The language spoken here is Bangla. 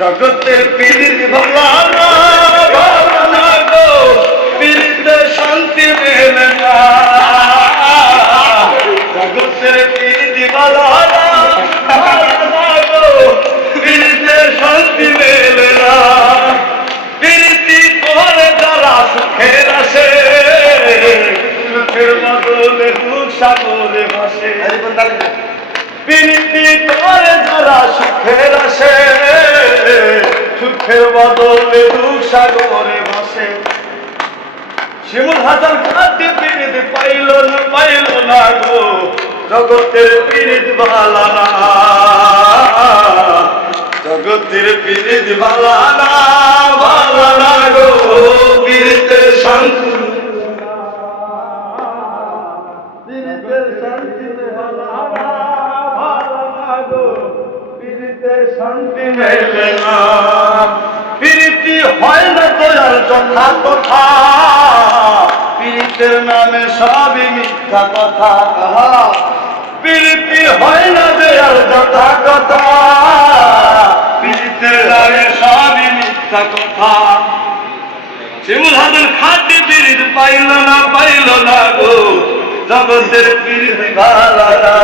জগতের পীড়িত ভালো না ভালো না গো শান্তি মেলে না। জগতের পীড়িত ভালো না ভালো না গো পীড়িতে শান্তি মেলে না। করে যারা সুখের আসে সুখের দুঃখ সাগরে ভাসে। প্রীতি করে যারা সুখের সাগরে ভাসে শিমুল হাজার খাতে পীড়িত পাইল না পাইল না গো। জগতের পীড়িত ভালা জগতের পীড়িত ভালা না গো পীড়িতের শান্তি পীড়িতের শান্তি ভালা শান্তি মেলে না। প্রীতি হয় না তোর যথা কথা, প্রীতের নামে সবই মিথ্যা কথা। প্রীতি হয় না দেয়ার যথা কথা, প্রীতের নামে সবই মিথ্যা কথা। পাইল না গো, জগতের ভালো না